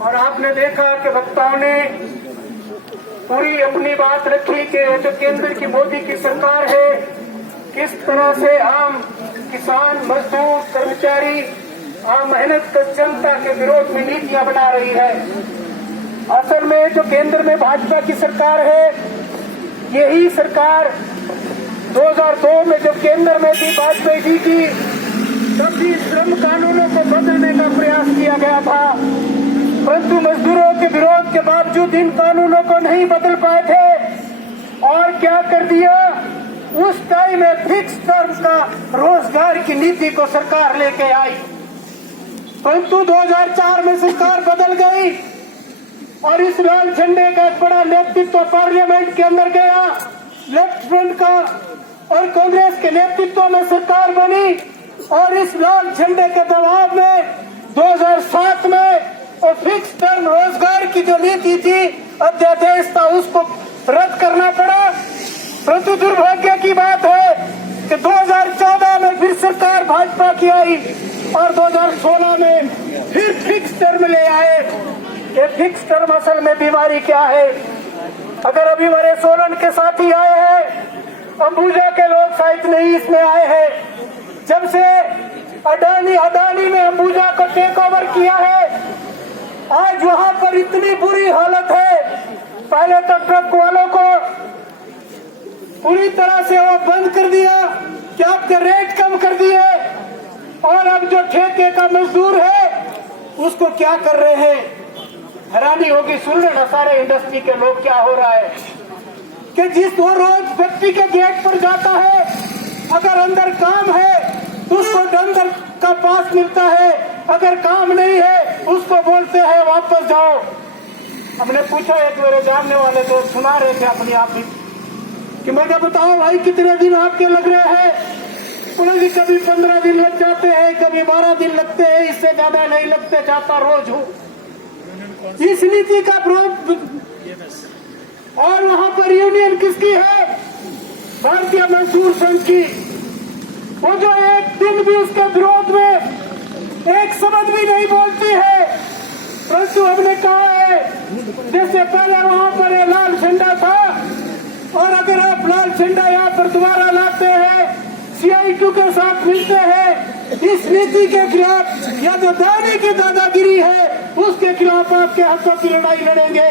और आपने देखा कि वक्ताओं ने पूरी अपनी बात रखी कि जो केंद्र की मोदी की सरकार है किस तरह से आम किसान, मजदूर, कर्मचारी, आम मेहनत जनता के विरोध में नीतियां बना रही है। असल में जो केंद्र में भाजपा की सरकार है, यही सरकार 2002 में जब केंद्र में थी वाजपेयी जी की, तब भी श्रम कानूनों को बदलने का प्रयास किया गया था, परंतु मजदूरों के विरोध के बावजूद इन कानूनों को नहीं बदल पाए थे। और क्या कर दिया, उस टाइम में फिक्स टर्म का रोजगार की नीति को सरकार लेके आई, परंतु 2004 में सरकार बदल गई और इस लाल झंडे का एक बड़ा नेतृत्व पार्लियामेंट के अंदर गया, लेफ्ट फ्रंट का और कांग्रेस के नेतृत्व में सरकार बनी और इस लाल झंडे के दबाव में 2007 में और फिक्स टर्म रोजगार की जो नीति थी, अध्यादेश था, उसको रद्द करना पड़ा। परंतु दुर्भाग्य की बात है कि 2014 में फिर सरकार भाजपा की आई और 2016 में फिर फिक्स टर्म ले आए। ये फिक्स टर्म असल में बीमारी क्या है? अगर अभी हमारे सोलन के साथी आए हैं, अंबुजा के लोग शायद नहीं इसमें आए हैं, जब से अडानी ने अंबुजा को टेक ओवर किया है, आज वहां पर इतनी बुरी हालत है। पहले तो ट्रक वालों को पूरी तरह से वो बंद कर दिया कि आपके रेट कम कर दिए, और अब जो ठेके का मजदूर है उसको क्या कर रहे हैं? हैरानी होगी सुनने ना सारे इंडस्ट्री के लोग, क्या हो रहा है कि जिस वो रोज फैक्ट्री के गेट पर जाता है, अगर अंदर काम है तो उसको अंदर का पास मिलता है, अगर काम नहीं है उसको बोलते हैं वापस जाओ। हमने पूछा, एक मेरे जानने वाले तो सुना रहे थे अपनी आप ही कि मैं क्या बताओ भाई कितने दिन आपके लग रहे हैं? उन्हें कभी 15 दिन लग जाते हैं, कभी 12 दिन लगते हैं, इससे ज्यादा नहीं लगते, जाता रोज हूँ। इस नीति का और वहां पर यूनियन किसकी है? भारतीय मजदूर संघ की। वो जो एक दिन भी उसके विरोध में एक शब्द भी नहीं बोलती है, परंतु हमने कहा है जैसे पहले वहां पर ये लाल झंडा था, और अगर आप लाल झंडा यहाँ पर दोबारा लाते हैं, CITU के साथ मिलते हैं, इस नीति के खिलाफ या जो दानी की दादागिरी है उसके खिलाफ आपके हकों की लड़ाई लड़ेंगे।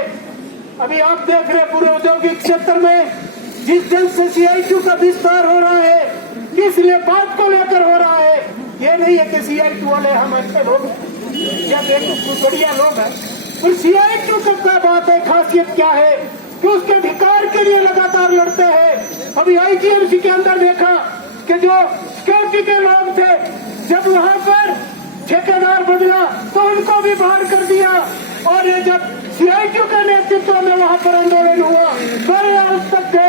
अभी आप देख रहे पूरे औद्योगिक क्षेत्र में जिस जन से CITU का विस्तार हो रहा है, किस लिए बात को लेकर हो रहा है? ये नहीं है कि CITU वाले हम अच्छे लोग या बढ़िया लोग हैं, पर CITU का क्या बात है, खासियत क्या है कि उसके अधिकार के लिए लगातार लड़ते हैं। अभी IGMC के अंदर देखा कि जो सिक्योरिटी के लोग थे, जब वहां पर ठेकेदार बदला तो उनको भी बाहर कर दिया, और ये जब CITU के नेतृत्व में वहां पर आंदोलन हुआ, बड़े उस तक थे,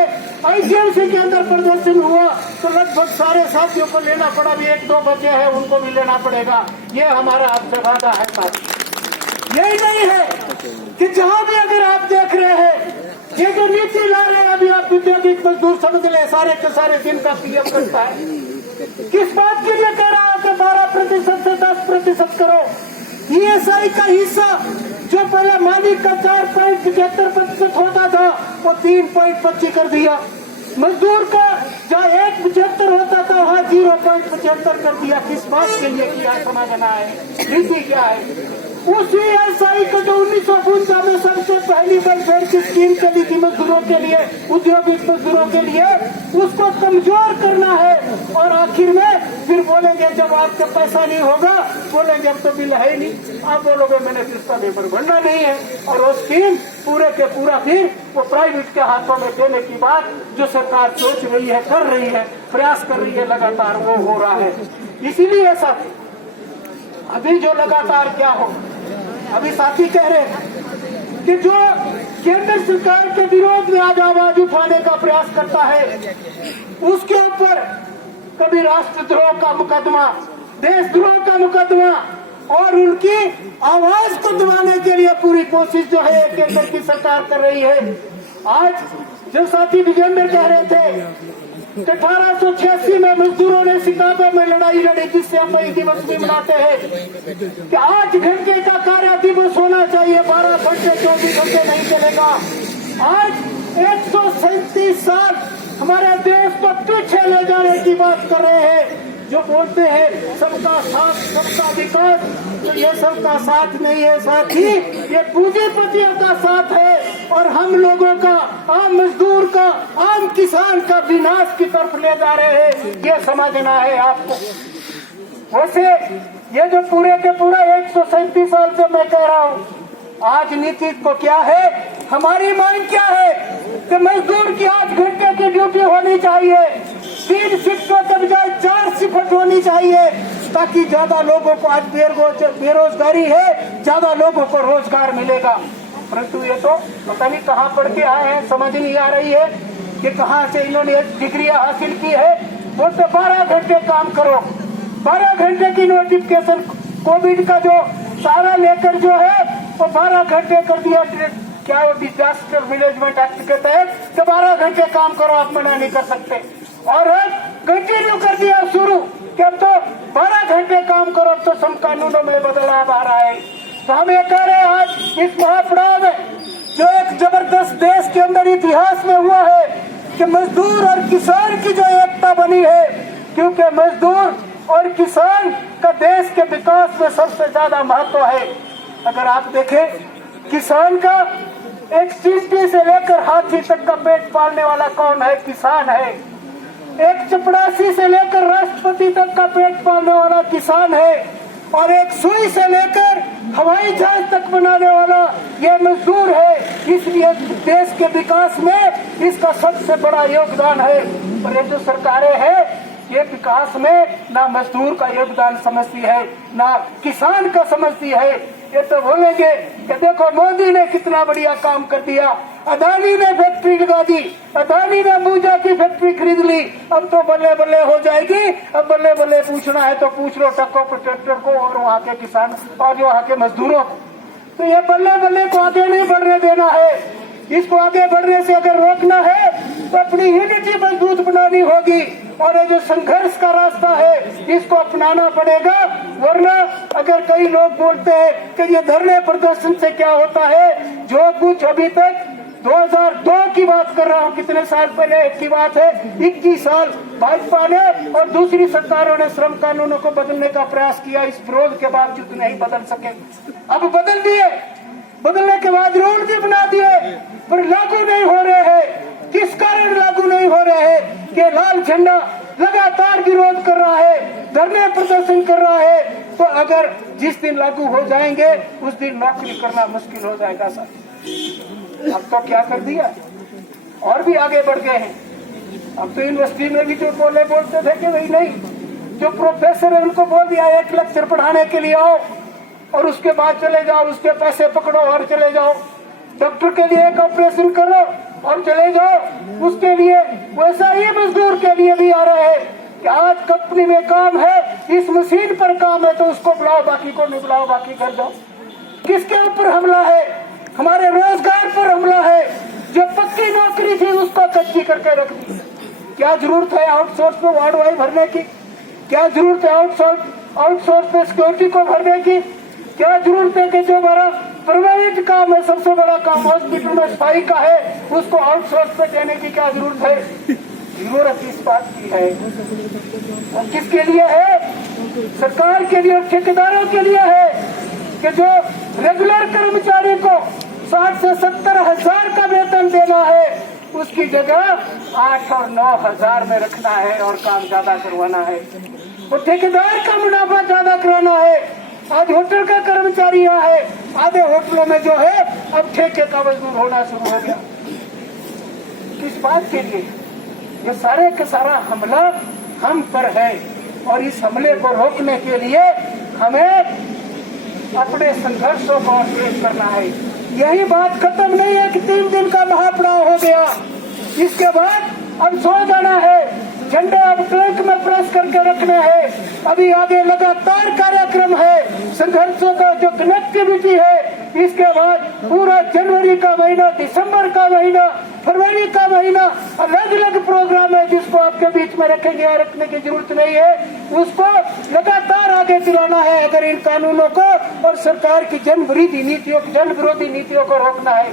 IGMC के अंदर प्रदर्शन हुआ तो लगभग सारे साथियों को लेना पड़ा, भी 1-2 बचे हैं उनको भी लेना पड़ेगा। ये हमारा आपसे वादा है साथी। यही नहीं है कि जहां भी अगर आप देख रहे हैं ये जो नीति ला रहे हैं, अभी आप औद्योगिक मजदूर समझ ले, सारे के सारे दिन का PM करता है, किस बात के लिए कह रहा है कि 12% से 10% करो? ESI का हिस्सा जो पहले मालिक का 4.75% होता था, वो 3.25 कर दिया। मजदूर का जहाँ 1.75 होता था, वहाँ 0.75 कर दिया। किस बात के लिए किया समझना है? नीति क्या है? उसी ESI को जो 1952 में सबसे पहली वेलफेयर की स्कीम चली थी मजदूरों के लिए, उद्योगिक मजदूरों के लिए, उसको कमजोर करना है। और आखिर में फिर बोलेंगे जब आपका पैसा नहीं होगा, बोलेंगे अब तो बिल है नहीं, आप बोलोगे मैंने किसका पेपर भरना नहीं है, और वो स्कीम पूरे के पूरा फिर वो प्राइवेट के हाथों में देने की बात जो सरकार सोच रही है, कर रही है, प्रयास कर रही है, लगातार वो हो रहा है। इसीलिए सब अभी जो लगातार क्या हो, अभी साथी कह रहे हैं कि जो केंद्र सरकार के विरोध में आज आवाज उठाने का प्रयास करता है, उसके ऊपर कभी राष्ट्रद्रोह का मुकदमा, देशद्रोह का मुकदमा, और उनकी आवाज को दबाने के लिए पूरी कोशिश जो है केंद्र की सरकार कर रही है। आज जो साथी विजेंद्र कह रहे थे 1886 में मजदूरों ने शिकागो में लड़ाई लड़ी, जिससे हम वही दिवस भी मनाते हैं कि 8 घंटे का कार्य टाइम बस होना चाहिए, 12 घंटे 24 घंटे नहीं चलेगा। आज 137 साल हमारे देश को पीछे ले जाने की बात कर रहे हैं। जो बोलते हैं सबका साथ सबका विकास, तो ये सबका साथ नहीं है साथी, ये पूंजीपतियों का साथ है और हम लोगों का, आम मजदूर का, आम किसान का विनाश की तरफ ले जा रहे हैं। ये समझना है आपको। वैसे ये जो पूरे के पूरा 137 साल से मैं कह रहा हूँ, आज नीति को क्या है, हमारी मांग क्या है कि मजदूर की 8 घंटे की ड्यूटी होनी चाहिए, 3 शिफ्टों के बजाय 4 शिफ्ट होनी चाहिए, ताकि ज्यादा लोगों को, आज बेरोजगारी है, ज्यादा लोगों को रोजगार मिलेगा। परंतु ये तो पता नहीं कहाँ पढ़ के आए हैं, समझ नहीं आ रही है कि कहाँ से इन्होंने डिग्रियां हासिल की है। बोलते 12 घंटे काम करो, 12 घंटे की नोटिफिकेशन कोविड का जो सारा लेकर जो है वो 12 घंटे कर दिया। क्या वो डिजास्टर मैनेजमेंट एक्ट के तहत तो 12 घंटे काम करो, आप मना नहीं कर सकते। और कंटिन्यू कर दिया शुरू कि अब तो 12 घंटे काम करो, तो सम कानूनों में बदलाव आ रहा है। तो हम ये कह रहे हैं आज इस महापड़ाव में जो एक जबरदस्त देश के अंदर इतिहास में हुआ है कि मजदूर और किसान की जो एकता बनी है, क्योंकि मजदूर और किसान का देश के विकास में सबसे ज्यादा महत्व है। अगर आप देखें, किसान का एक चींटी से लेकर हाथी तक का पेट पालने वाला कौन है? किसान है। एक चपरासी से लेकर राष्ट्रपति तक का पेट पालने वाला किसान है। और एक सुई से लेकर हवाई जहाज तक बनाने वाला ये मजदूर है। इसलिए देश के विकास में इसका सबसे बड़ा योगदान है। और ये जो सरकारें हैं, ये विकास में ना मजदूर का योगदान समझती है, ना किसान का समझती है। ये तो बोलेंगे कि देखो मोदी ने कितना बढ़िया काम कर दिया, अदानी ने फैक्ट्री लगा दी, अदानी ने पूजा की फैक्ट्री खरीद ली, अब तो बल्ले बल्ले हो जाएगी। अब बल्ले बल्ले पूछना है तो पूछ लो ट्रकों प्रोटेक्टर को और वहाँ के किसान और जो वहाँ के मजदूरों को। तो ये बल्ले बल्ले को आगे नहीं बढ़ने देना है। इसको आगे बढ़ने से अगर रोकना है तो अपनी यूनिटी मजबूत बनानी होगी। और ये जो संघर्ष का रास्ता है इसको अपनाना पड़ेगा। वरना अगर कई लोग बोलते हैं कि ये धरने प्रदर्शन से क्या होता है, जो कुछ अभी तक 2002 की बात कर रहा हूँ, कितने साल पहले की बात है, 21 साल भाजपा ने और दूसरी सरकारों ने श्रम कानूनों को बदलने का प्रयास किया, इस विरोध के बावजूद नहीं बदल सके। अब बदल दिए, बदलने के बाद रूल भी बना दिए, पर लागू नहीं हो रहे हैं। किस कारण लागू नहीं हो रहे हैं? कि लाल झंडा लगातार विरोध कर रहा है, धरने प्रदर्शन कर रहा है। तो अगर जिस दिन लागू हो जाएंगे उस दिन नौकरी करना मुश्किल हो जाएगा सर। अब तो क्या कर दिया, और भी आगे बढ़ गए हैं। अब तो यूनिवर्सिटी में भी जो बोलते थे कि भाई नहीं, जो प्रोफेसर है उनको बोल दिया 1 लेक्चर पढ़ाने के लिए आओ और उसके बाद चले जाओ, उसके पैसे पकड़ो और चले जाओ। डॉक्टर के लिए एक ऑपरेशन करो और चले जाओ, उसके लिए। वैसा ही मजदूर के लिए भी आ रहे हैं कि आज कंपनी में काम है, इस मशीन पर काम है तो उसको बुलाओ, बाकी को नहीं बुलाओ, बाकी घर जाओ। किसके ऊपर हमला है? हमारे रोजगार पर हमला है। जो पक्की नौकरी थी उसको कच्ची करके रख दी। क्या जरूरत है आउटसोर्स में वार्ड वाई भरने की? क्या जरूरत है आउटसोर्स में सिक्योरिटी को भरने की? क्या जरूरत है कि जो हमारा परमानेंट काम है, सबसे बड़ा काम हॉस्पिटल में सफाई का है, उसको आउटसोर्स पे देने की क्या जरूरत है? जरूरत इस बात की है। और किसके लिए है? सरकार के लिए और ठेकेदारों के लिए है कि जो रेगुलर कर्मचारी को 60 से 70 हजार का वेतन देना है, उसकी जगह 8 और 9 हजार में रखना है और काम ज्यादा करवाना है। वो ठेकेदार का मुनाफा ज्यादा कराना है। आज होटल का कर्मचारी यहाँ है, आधे होटलों में जो है अब ठेके का मजदूर होना शुरू हो गया। किस बात के लिए? ये सारे का सारा हमला हम पर है और इस हमले को रोकने के लिए हमें अपने संघर्षों को तेज करना है। यही बात खत्म नहीं है कि 3 दिन का महापड़ाव हो गया, इसके बाद अब सो जाना है। झंडे अब ट्रक में प्रेस करके रखने हैं। अभी आगे लगातार कार्यक्रम है, संघर्षों का जो कनेक्टिविटी है। इसके बाद पूरा जनवरी का महीना, दिसंबर का महीना, फरवरी का महीना अलग अलग प्रोग्राम है जिसको आपके बीच में रखेंगे और रखने की जरूरत नहीं है। उसको लगातार आगे चलाना है अगर इन कानूनों को और सरकार की जन विरोधी नीतियों को रोकना है।